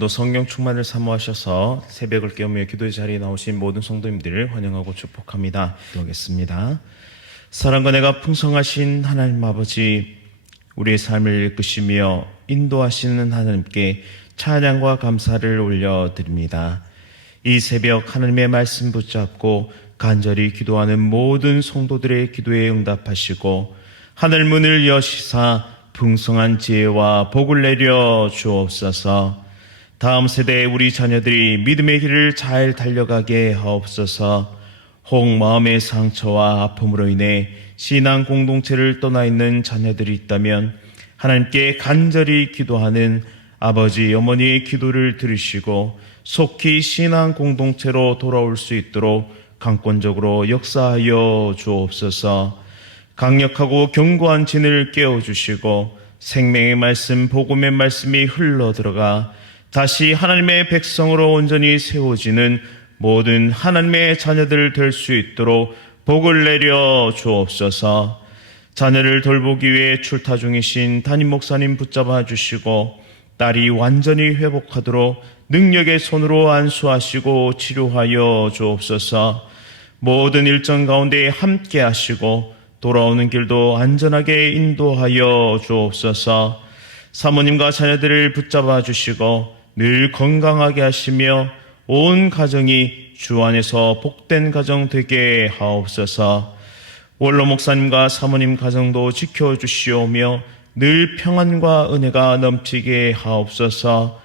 오늘도 성령 충만을 사모하셔서 새벽을 깨우며 기도의 자리에 나오신 모든 성도님들을 환영하고 축복합니다. 기도하겠습니다. 사랑과 내가 풍성하신 하나님 아버지, 우리의 삶을 이끄시며 인도하시는 하나님께 찬양과 감사를 올려드립니다. 이 새벽 하나님의 말씀 붙잡고 간절히 기도하는 모든 성도들의 기도에 응답하시고 하늘 문을 여시사 풍성한 지혜와 복을 내려 주옵소서. 다음 세대의 우리 자녀들이 믿음의 길을 잘 달려가게 하옵소서. 혹 마음의 상처와 아픔으로 인해 신앙 공동체를 떠나 있는 자녀들이 있다면 하나님께 간절히 기도하는 아버지, 어머니의 기도를 들으시고 속히 신앙 공동체로 돌아올 수 있도록 강권적으로 역사하여 주옵소서. 강력하고 견고한 진을 깨워주시고 생명의 말씀, 복음의 말씀이 흘러들어가 다시 하나님의 백성으로 온전히 세워지는 모든 하나님의 자녀들 될 수 있도록 복을 내려 주옵소서. 자녀를 돌보기 위해 출타 중이신 담임 목사님 붙잡아 주시고 딸이 완전히 회복하도록 능력의 손으로 안수하시고 치료하여 주옵소서. 모든 일정 가운데 함께 하시고 돌아오는 길도 안전하게 인도하여 주옵소서. 사모님과 자녀들을 붙잡아 주시고 늘 건강하게 하시며 온 가정이 주 안에서 복된 가정 되게 하옵소서. 원로 목사님과 사모님 가정도 지켜주시오며 늘 평안과 은혜가 넘치게 하옵소서.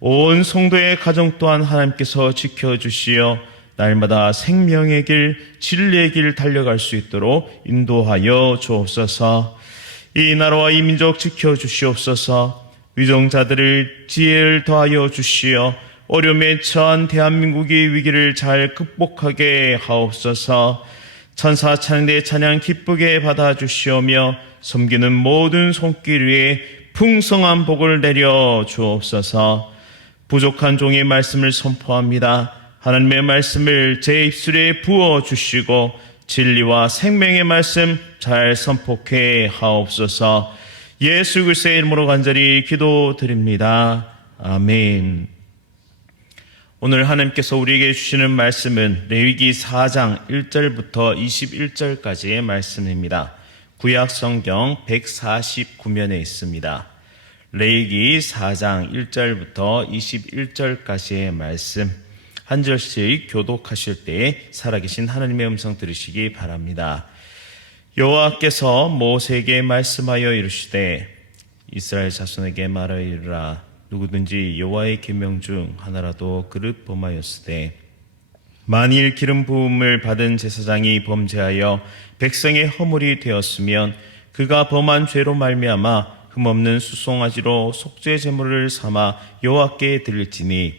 온 성도의 가정 또한 하나님께서 지켜주시어 날마다 생명의 길, 진리의 길 달려갈 수 있도록 인도하여 주옵소서. 이 나라와 이 민족 지켜주시옵소서. 위정자들을 지혜를 더하여 주시어 어려움에 처한 대한민국의 위기를 잘 극복하게 하옵소서. 천사 찬양대 찬양 기쁘게 받아주시오며 섬기는 모든 손길 위에 풍성한 복을 내려 주옵소서. 부족한 종의 말씀을 선포합니다. 하나님의 말씀을 제 입술에 부어주시고 진리와 생명의 말씀 잘 선포케 하옵소서. 예수 그리스도의 이름으로 간절히 기도드립니다. 아멘. 오늘 하나님께서 우리에게 주시는 말씀은 레위기 4장 1절부터 21절까지의 말씀입니다. 구약 성경 149면에 있습니다. 레위기 4장 1절부터 21절까지의 말씀, 한 절씩 교독하실 때 살아계신 하나님의 음성 들으시기 바랍니다. 여호와께서 모세에게 말씀하여 이르시되 이스라엘 자손에게 말하이르라. 누구든지 여호와의 계명 중 하나라도 그릇 범하였으되 만일 기름 부음을 받은 제사장이 범죄하여 백성의 허물이 되었으면 그가 범한 죄로 말미암아 흠없는 수송아지로 속죄 제물을 삼아 여호와께 드릴지니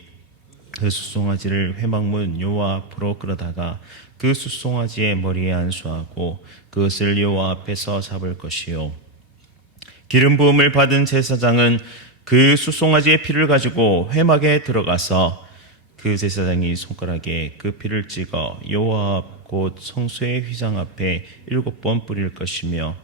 그 수송아지를 회막문 여호와 앞으로 끌어다가 그 수송아지의 머리에 안수하고 그것을 여호와 앞에서 잡을 것이요, 기름 부음을 받은 제사장은 그 수송아지의 피를 가지고 회막에 들어가서 그 제사장이 손가락에 그 피를 찍어 여호와 앞 곧 성소의 휘장 앞에 7번 뿌릴 것이며,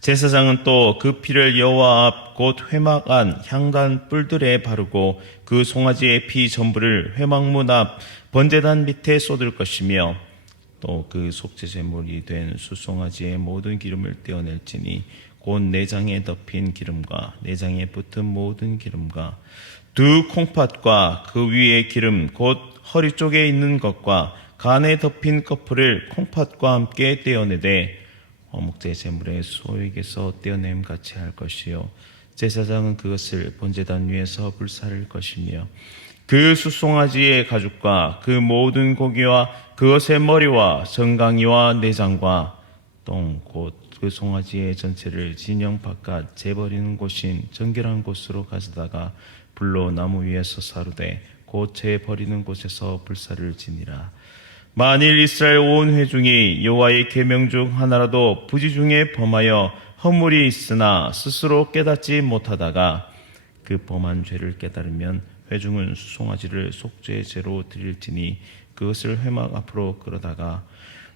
제사장은 또 그 피를 여호와 앞 곧 회막 안 향단 뿔들에 바르고 그 송아지의 피 전부를 회막문 앞 번제단 밑에 쏟을 것이며, 또 그 속죄 제물이 된 수송아지의 모든 기름을 떼어낼지니 곧 내장에 덮인 기름과 내장에 붙은 모든 기름과 두 콩팥과 그 위의 기름 곧 허리 쪽에 있는 것과 간에 덮인 커플을 콩팥과 함께 떼어내되 어묵제 제물의 소에게서 떼어냄 같이 할 것이요, 제사장은 그것을 번제단 위에서 불사를 것이며 그 수송아지의 가죽과 그 모든 고기와 그것의 머리와 정강이와 내장과 똥 곧 그 송아지의 전체를 진영 바깥 재버리는 곳인 정결한 곳으로 가져다가 불로 나무 위에서 사르되 곧 재버리는 곳에서 불사를 지니라. 만일 이스라엘 온 회중이 여호와의 계명 중 하나라도 부지 중에 범하여 허물이 있으나 스스로 깨닫지 못하다가 그 범한 죄를 깨달으면 회중은 수송아지를 속죄의 제로 드릴지니 그것을 회막 앞으로 끌어다가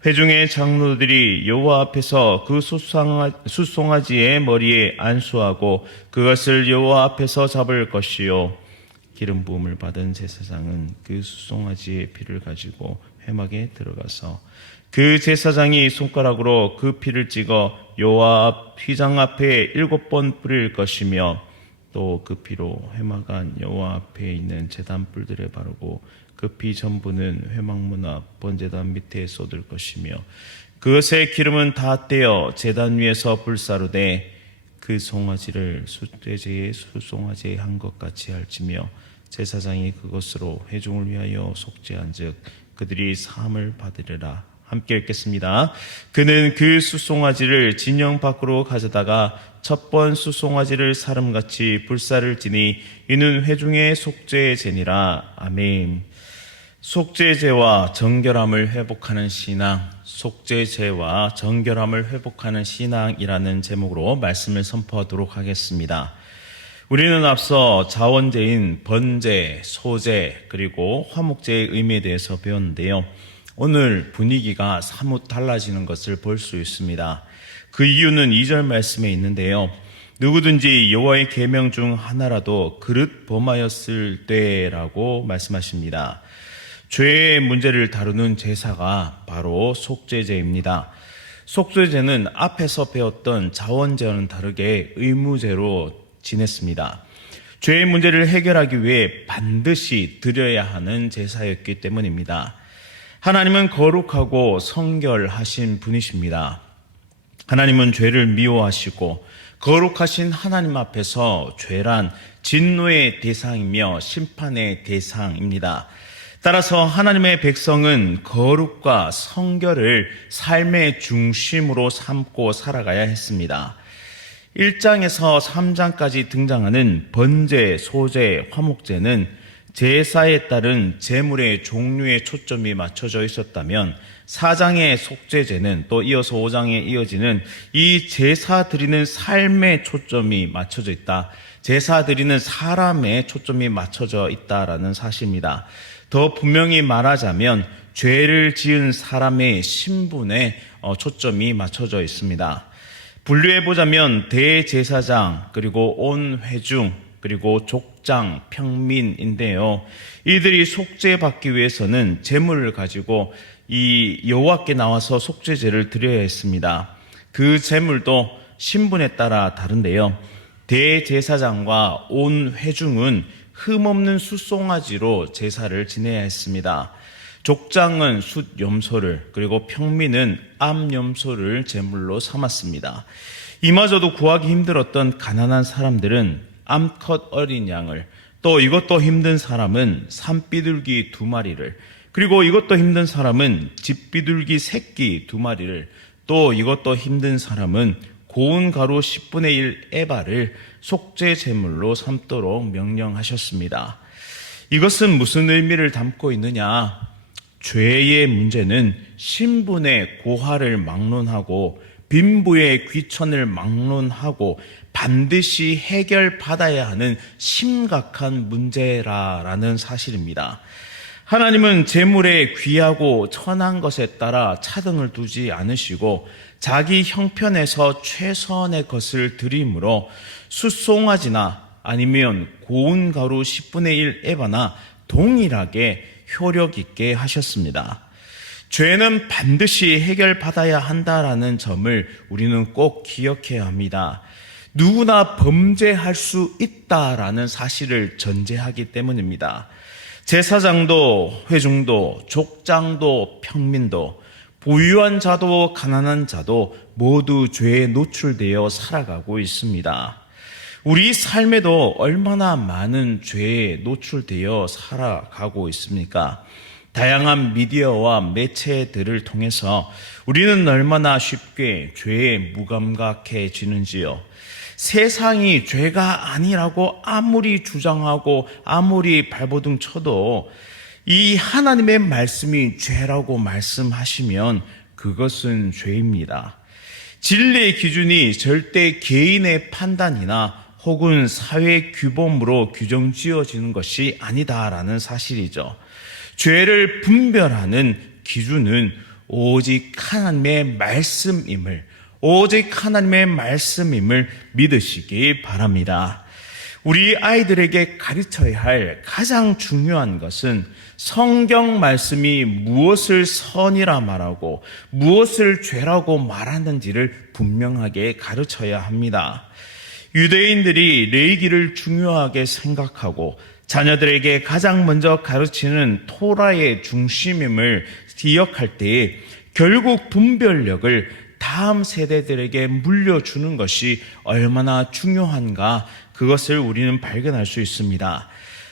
회중의 장로들이 여호와 앞에서 그 수송아지의 머리에 안수하고 그것을 여호와 앞에서 잡을 것이요, 기름 부음을 받은 제사장은 그 수송아지의 피를 가지고 회막에 들어가서 그 제사장이 손가락으로 그 피를 찍어 여호와 앞 휘장 앞에 7번 뿌릴 것이며 또 그 피로 회막 안 여호와 앞에 있는 제단 뿔들에 바르고 그 피 전부는 회막문 앞 번제단 밑에 쏟을 것이며 그것의 기름은 다 떼어 제단 위에서 불사르되 그 송아지를 숫돼지의 수송아지의 한 것 같이 할지며 제사장이 그것으로 회중을 위하여 속죄한즉 그들이 사함을 받으리라. 함께 읽겠습니다. 그는 그 수송아지를 진영 밖으로 가져다가 첫 번 수송아지를 사름같이 불사를 지니 이는 회중의 속죄의 제니라. 아멘. 속죄제와 정결함을 회복하는 신앙, 속죄제와 정결함을 회복하는 신앙이라는 제목으로 말씀을 선포하도록 하겠습니다. 우리는 앞서 자원제인 번제, 소제, 그리고 화목제의 의미에 대해서 배웠는데요. 오늘 분위기가 사뭇 달라지는 것을 볼 수 있습니다. 그 이유는 2절 말씀에 있는데요. 누구든지 여호와의 계명 중 하나라도 그릇 범하였을 때라고 말씀하십니다. 죄의 문제를 다루는 제사가 바로 속죄제입니다. 속죄제는 앞에서 배웠던 자원제와는 다르게 의무제로 지냈습니다. 죄의 문제를 해결하기 위해 반드시 드려야 하는 제사였기 때문입니다. 하나님은 거룩하고 성결하신 분이십니다. 하나님은 죄를 미워하시고 거룩하신 하나님 앞에서 죄란 진노의 대상이며 심판의 대상입니다. 따라서 하나님의 백성은 거룩과 성결을 삶의 중심으로 삼고 살아가야 했습니다. 1장에서 3장까지 등장하는 번제, 소제, 화목제는 제사에 따른 제물의 종류에 초점이 맞춰져 있었다면 4장의 속죄제는 또 이어서 5장에 이어지는 이 제사 드리는 삶에 초점이 맞춰져 있다. 제사 드리는 사람에 초점이 맞춰져 있다라는 사실입니다. 더 분명히 말하자면 죄를 지은 사람의 신분에 초점이 맞춰져 있습니다. 분류해보자면 대제사장, 그리고 온 회중, 그리고 족장, 평민인데요. 이들이 속죄받기 위해서는 제물을 가지고 이 여호와께 나와서 속죄제를 드려야 했습니다. 그 제물도 신분에 따라 다른데요. 대제사장과 온 회중은 흠없는 숫송아지로 제사를 지내야 했습니다. 족장은 숫염소를, 그리고 평민은 암염소를 제물로 삼았습니다. 이마저도 구하기 힘들었던 가난한 사람들은 암컷 어린 양을, 또 이것도 힘든 사람은 산비둘기 2마리를, 그리고 이것도 힘든 사람은 집비둘기 새끼 2마리를, 또 이것도 힘든 사람은 고운 가루 10분의 1 에바를 속죄 제물로 삼도록 명령하셨습니다. 이것은 무슨 의미를 담고 있느냐? 죄의 문제는 신분의 고하를 막론하고 빈부의 귀천을 막론하고 반드시 해결받아야 하는 심각한 문제라는 사실입니다. 하나님은 재물에 귀하고 천한 것에 따라 차등을 두지 않으시고 자기 형편에서 최선의 것을 드림으로 숫송아지나 아니면 고운 가루 10분의 1 에바나 동일하게 효력 있게 하셨습니다. 죄는 반드시 해결받아야 한다라는 점을 우리는 꼭 기억해야 합니다. 누구나 범죄할 수 있다라는 사실을 전제하기 때문입니다. 제사장도 회중도 족장도 평민도 부유한 자도 가난한 자도 모두 죄에 노출되어 살아가고 있습니다. 우리 삶에도 얼마나 많은 죄에 노출되어 살아가고 있습니까? 다양한 미디어와 매체들을 통해서 우리는 얼마나 쉽게 죄에 무감각해지는지요. 세상이 죄가 아니라고 아무리 주장하고 아무리 발버둥 쳐도 이 하나님의 말씀이 죄라고 말씀하시면 그것은 죄입니다. 진리의 기준이 절대 개인의 판단이나 혹은 사회 규범으로 규정 지어지는 것이 아니다라는 사실이죠. 죄를 분별하는 기준은 오직 하나님의 말씀임을 믿으시기 바랍니다. 우리 아이들에게 가르쳐야 할 가장 중요한 것은 성경 말씀이 무엇을 선이라 말하고 무엇을 죄라고 말하는지를 분명하게 가르쳐야 합니다. 유대인들이 레위기를 중요하게 생각하고 자녀들에게 가장 먼저 가르치는 토라의 중심임을 기억할 때에 결국 분별력을 다음 세대들에게 물려주는 것이 얼마나 중요한가, 그것을 우리는 발견할 수 있습니다.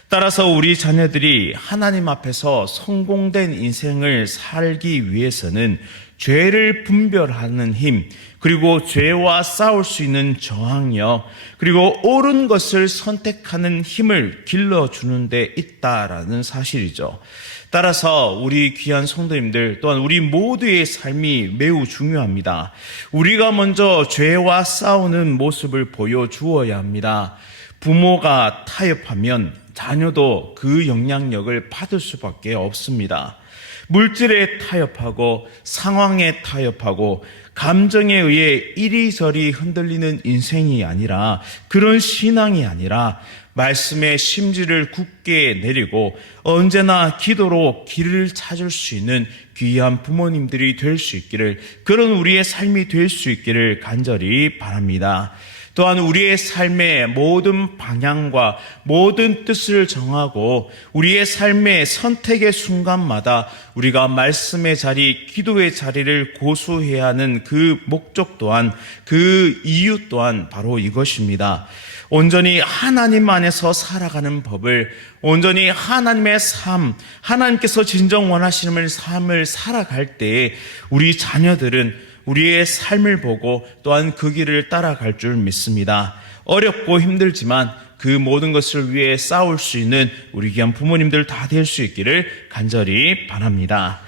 따라서 우리 자녀들이 하나님 앞에서 성공된 인생을 살기 위해서는 죄를 분별하는 힘, 그리고 죄와 싸울 수 있는 저항력, 그리고 옳은 것을 선택하는 힘을 길러주는 데 있다라는 사실이죠. 따라서 우리 귀한 성도님들 또한 우리 모두의 삶이 매우 중요합니다. 우리가 먼저 죄와 싸우는 모습을 보여주어야 합니다. 부모가 타협하면 자녀도 그 영향력을 받을 수밖에 없습니다. 물질에 타협하고 상황에 타협하고 감정에 의해 이리저리 흔들리는 인생이 아니라, 그런 신앙이 아니라 말씀의 심지를 굳게 내리고 언제나 기도로 길을 찾을 수 있는 귀한 부모님들이 될 수 있기를, 그런 우리의 삶이 될 수 있기를 간절히 바랍니다. 또한 우리의 삶의 모든 방향과 모든 뜻을 정하고 우리의 삶의 선택의 순간마다 우리가 말씀의 자리, 기도의 자리를 고수해야 하는 그 목적 또한, 그 이유 또한 바로 이것입니다. 온전히 하나님 안에서 살아가는 법을, 온전히 하나님의 삶, 하나님께서 진정 원하시는 삶을 살아갈 때에 우리 자녀들은 우리의 삶을 보고 또한 그 길을 따라갈 줄 믿습니다. 어렵고 힘들지만 그 모든 것을 위해 싸울 수 있는 우리 귀한 부모님들 다 될 수 있기를 간절히 바랍니다.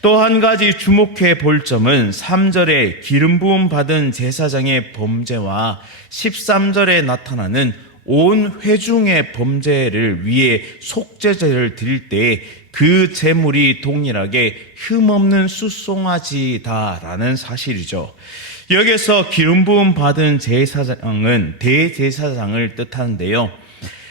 또 한 가지 주목해 볼 점은 3절에 기름 부음 받은 제사장의 범죄와 13절에 나타나는 온 회중의 범죄를 위해 속죄제를 드릴 때 그 제물이 동일하게 흠없는 숫송아지다라는 사실이죠. 여기서 기름 부음 받은 제사장은 대제사장을 뜻하는데요.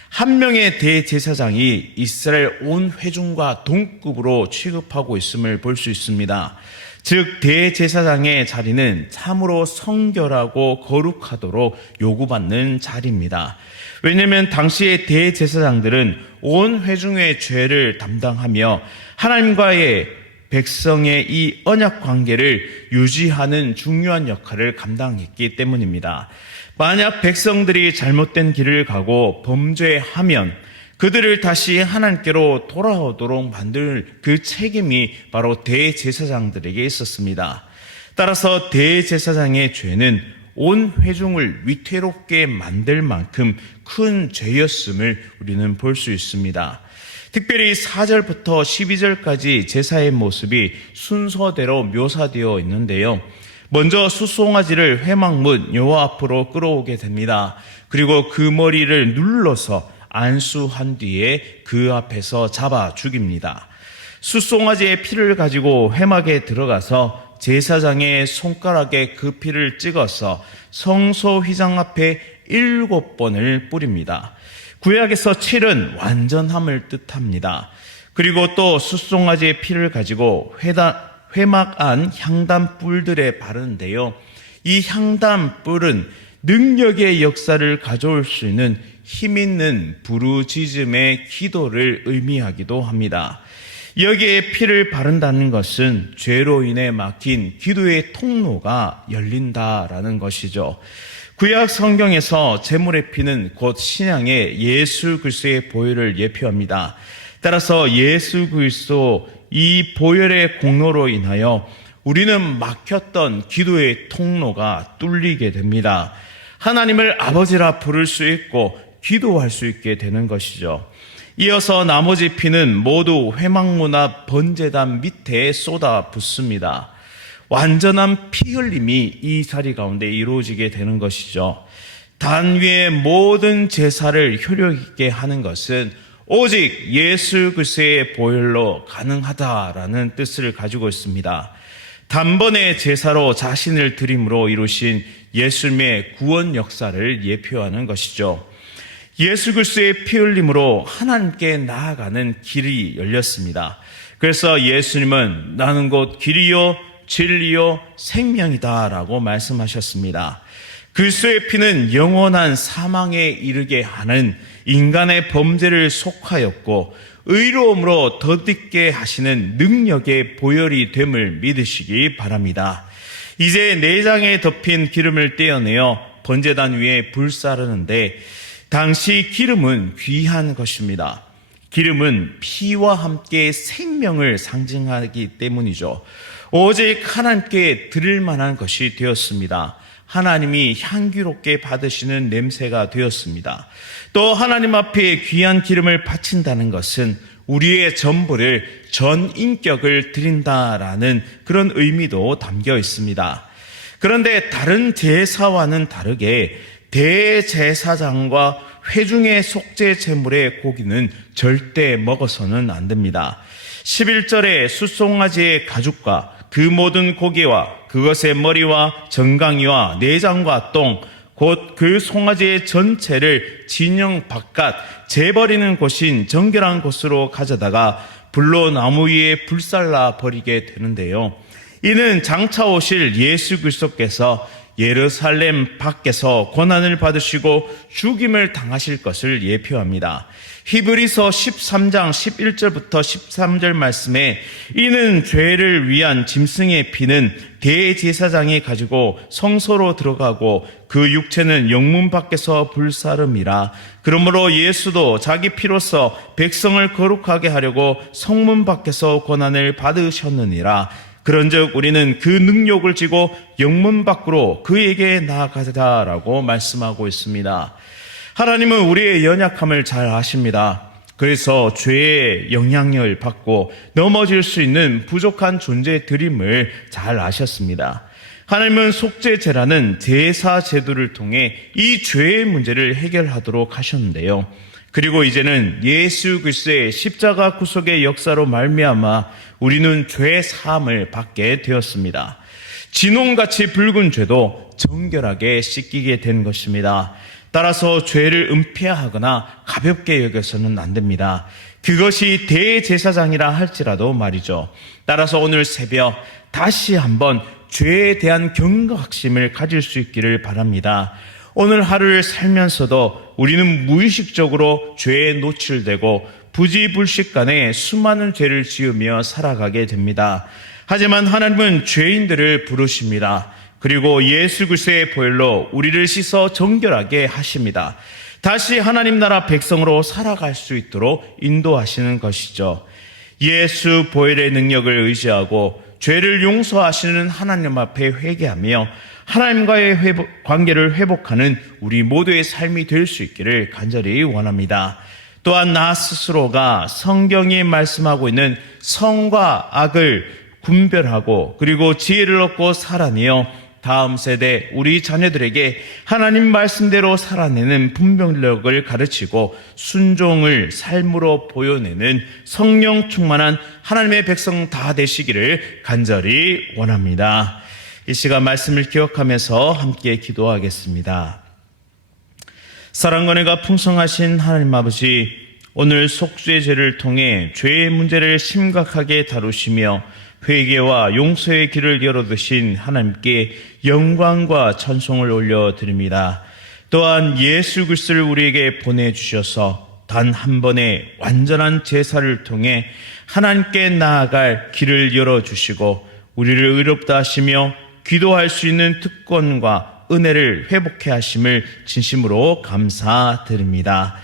한 명의 대제사장이 이스라엘 온 회중과 동급으로 취급하고 있음을 볼 수 있습니다. 즉 대제사장의 자리는 참으로 성결하고 거룩하도록 요구받는 자리입니다. 왜냐하면 당시의 대제사장들은 온 회중의 죄를 담당하며 하나님과의 백성의 이 언약 관계를 유지하는 중요한 역할을 감당했기 때문입니다. 만약 백성들이 잘못된 길을 가고 범죄하면 그들을 다시 하나님께로 돌아오도록 만들 그 책임이 바로 대제사장들에게 있었습니다. 따라서 대제사장의 죄는 온 회중을 위태롭게 만들 만큼 큰 죄였음을 우리는 볼 수 있습니다. 특별히 4절부터 12절까지 제사의 모습이 순서대로 묘사되어 있는데요. 먼저 숫송아지를 회막문 여호와 앞으로 끌어오게 됩니다. 그리고 그 머리를 눌러서 안수한 뒤에 그 앞에서 잡아 죽입니다. 숫송아지의 피를 가지고 회막에 들어가서 제사장의 손가락에 그 피를 찍어서 성소 휘장 앞에 7번을 뿌립니다. 구약에서 7은 완전함을 뜻합니다. 그리고 또 숫송아지의 피를 가지고 회막 안 향단 뿔들에 바르는데요. 이 향단 뿔은 능력의 역사를 가져올 수 있는 힘있는 부르짖음의 기도를 의미하기도 합니다. 여기에 피를 바른다는 것은 죄로 인해 막힌 기도의 통로가 열린다라는 것이죠. 구약 성경에서 제물의 피는 곧 신앙의 예수 그리스도의 보혈을 예표합니다. 따라서 예수 그리스도 이 보혈의 공로로 인하여 우리는 막혔던 기도의 통로가 뚫리게 됩니다. 하나님을 아버지라 부를 수 있고 기도할 수 있게 되는 것이죠. 이어서 나머지 피는 모두 회막문 앞 번제단 밑에 쏟아 붓습니다. 완전한 피 흘림이 이 자리 가운데 이루어지게 되는 것이죠. 단위의 모든 제사를 효력 있게 하는 것은 오직 예수 그리스도의 보혈로 가능하다라는 뜻을 가지고 있습니다. 단번에 제사로 자신을 드림으로 이루신 예수님의 구원 역사를 예표하는 것이죠. 예수 그리스도의 피 흘림으로 하나님께 나아가는 길이 열렸습니다. 그래서 예수님은 나는 곧 길이요 진리요 생명이다 라고 말씀하셨습니다. 그리스도의 피는 영원한 사망에 이르게 하는 인간의 범죄를 속하였고 의로움으로 덧입게 하시는 능력의 보혈이 됨을 믿으시기 바랍니다. 이제 내장에 덮인 기름을 떼어내어 번제단 위에 불사르는데 당시 기름은 귀한 것입니다. 기름은 피와 함께 생명을 상징하기 때문이죠. 오직 하나님께 드릴 만한 것이 되었습니다. 하나님이 향기롭게 받으시는 냄새가 되었습니다. 또 하나님 앞에 귀한 기름을 바친다는 것은 우리의 전부를 전 인격을 드린다라는 그런 의미도 담겨 있습니다. 그런데 다른 제사와는 다르게 대제사장과 회중의 속죄 제물의 고기는 절대 먹어서는 안 됩니다. 11절에 숫송아지의 가죽과 그 모든 고기와 그것의 머리와 정강이와 내장과 똥 곧 그 송아지의 전체를 진영 바깥 재버리는 곳인 정결한 곳으로 가져다가 불로 나무 위에 불살라 버리게 되는데요. 이는 장차 오실 예수 그리스도께서 예루살렘 밖에서 고난을 받으시고 죽임을 당하실 것을 예표합니다. 히브리서 13장 11절부터 13절 말씀에 이는 죄를 위한 짐승의 피는 대제사장이 가지고 성소로 들어가고 그 육체는 영문 밖에서 불사름이라. 그러므로 예수도 자기 피로서 백성을 거룩하게 하려고 성문 밖에서 고난을 받으셨느니라. 그런즉 우리는 그 능력을 지고 영문 밖으로 그에게 나아가자라고 말씀하고 있습니다. 하나님은 우리의 연약함을 잘 아십니다. 그래서 죄의 영향을 받고 넘어질 수 있는 부족한 존재 드림을 잘 아셨습니다. 하나님은 속죄제라는 제사 제도를 통해 이 죄의 문제를 해결하도록 하셨는데요. 그리고 이제는 예수 그리스도의 십자가 구속의 역사로 말미암아 우리는 죄 사함을 받게 되었습니다. 진홍같이 붉은 죄도 정결하게 씻기게 된 것입니다. 따라서 죄를 은폐하거나 가볍게 여겨서는 안 됩니다. 그것이 대제사장이라 할지라도 말이죠. 따라서 오늘 새벽 다시 한번 죄에 대한 경각심을 가질 수 있기를 바랍니다. 오늘 하루를 살면서도 우리는 무의식적으로 죄에 노출되고 부지불식간에 수많은 죄를 지으며 살아가게 됩니다. 하지만 하나님은 죄인들을 부르십니다. 그리고 예수 그리스도의 보혈로 우리를 씻어 정결하게 하십니다. 다시 하나님 나라 백성으로 살아갈 수 있도록 인도하시는 것이죠. 예수 보혈의 능력을 의지하고 죄를 용서하시는 하나님 앞에 회개하며 하나님과의 관계를 회복하는 우리 모두의 삶이 될 수 있기를 간절히 원합니다. 또한 나 스스로가 성경이 말씀하고 있는 성과 악을 분별하고 그리고 지혜를 얻고 살아내어 다음 세대 우리 자녀들에게 하나님 말씀대로 살아내는 분별력을 가르치고 순종을 삶으로 보여내는 성령 충만한 하나님의 백성 다 되시기를 간절히 원합니다. 이 시간 말씀을 기억하면서 함께 기도하겠습니다. 사랑과 은혜가 풍성하신 하나님 아버지, 오늘 속죄제를 통해 죄의 문제를 심각하게 다루시며 회개와 용서의 길을 열어두신 하나님께 영광과 찬송을 올려드립니다. 또한 예수 그리스도를 우리에게 보내주셔서 단 한 번의 완전한 제사를 통해 하나님께 나아갈 길을 열어주시고 우리를 의롭다 하시며 기도할 수 있는 특권과 은혜를 회복해 하심을 진심으로 감사드립니다.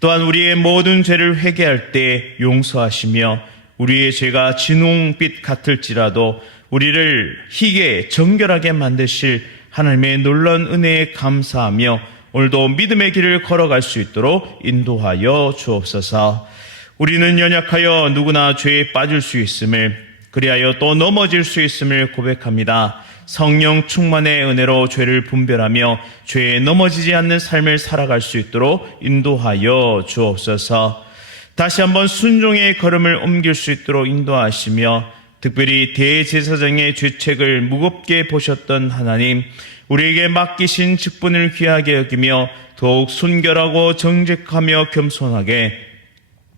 또한 우리의 모든 죄를 회개할 때 용서하시며 우리의 죄가 진홍빛 같을지라도 우리를 희게 정결하게 만드실 하나님의 놀라운 은혜에 감사하며 오늘도 믿음의 길을 걸어갈 수 있도록 인도하여 주옵소서. 우리는 연약하여 누구나 죄에 빠질 수 있음을, 그리하여 또 넘어질 수 있음을 고백합니다. 성령 충만의 은혜로 죄를 분별하며 죄에 넘어지지 않는 삶을 살아갈 수 있도록 인도하여 주옵소서. 다시 한번 순종의 걸음을 옮길 수 있도록 인도하시며 특별히 대제사장의 죄책을 무겁게 보셨던 하나님, 우리에게 맡기신 직분을 귀하게 여기며 더욱 순결하고 정직하며 겸손하게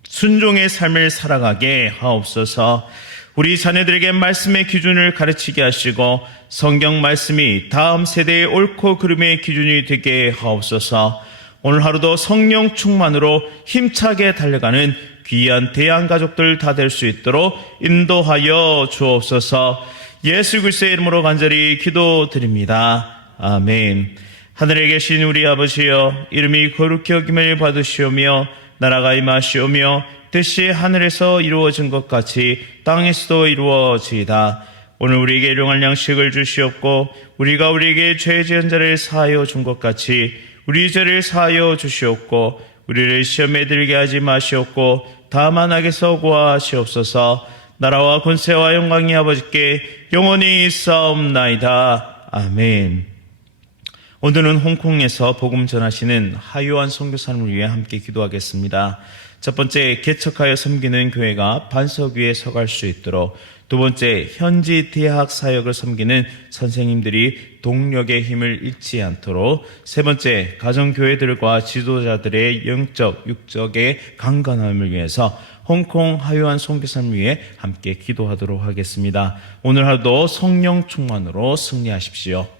순종의 삶을 살아가게 하옵소서. 우리 자녀들에게 말씀의 기준을 가르치게 하시고 성경 말씀이 다음 세대의 옳고 그름의 기준이 되게 하옵소서. 오늘 하루도 성령 충만으로 힘차게 달려가는 귀한 대한가족들 다 될 수 있도록 인도하여 주옵소서. 예수 그리스도의 이름으로 간절히 기도드립니다. 아멘. 하늘에 계신 우리 아버지여, 이름이 거룩히 여김을 받으시오며 나라가 임하시오며 뜻이 하늘에서 이루어진 것 같이 땅에서도 이루어지이다. 오늘 우리에게 일용할 양식을 주시옵고 우리가 우리에게 죄 지은 자를 사하여 준 것 같이 우리 죄를 사하여 주시옵고 우리를 시험에 들게 하지 마시옵고 다만 악에서 구하시옵소서. 나라와 권세와 영광이 아버지께 영원히 있사옵나이다. 아멘. 오늘은 홍콩에서 복음 전하시는 하요한 선교사님을 위해 함께 기도하겠습니다. 첫 번째, 개척하여 섬기는 교회가 반석 위에 서갈 수 있도록. 두 번째, 현지 대학 사역을 섬기는 선생님들이 동력의 힘을 잃지 않도록. 세 번째, 가정교회들과 지도자들의 영적, 육적의 강건함을 위해서 홍콩 하요한 선교사님을 위해 함께 기도하도록 하겠습니다. 오늘 하루도 성령 충만으로 승리하십시오.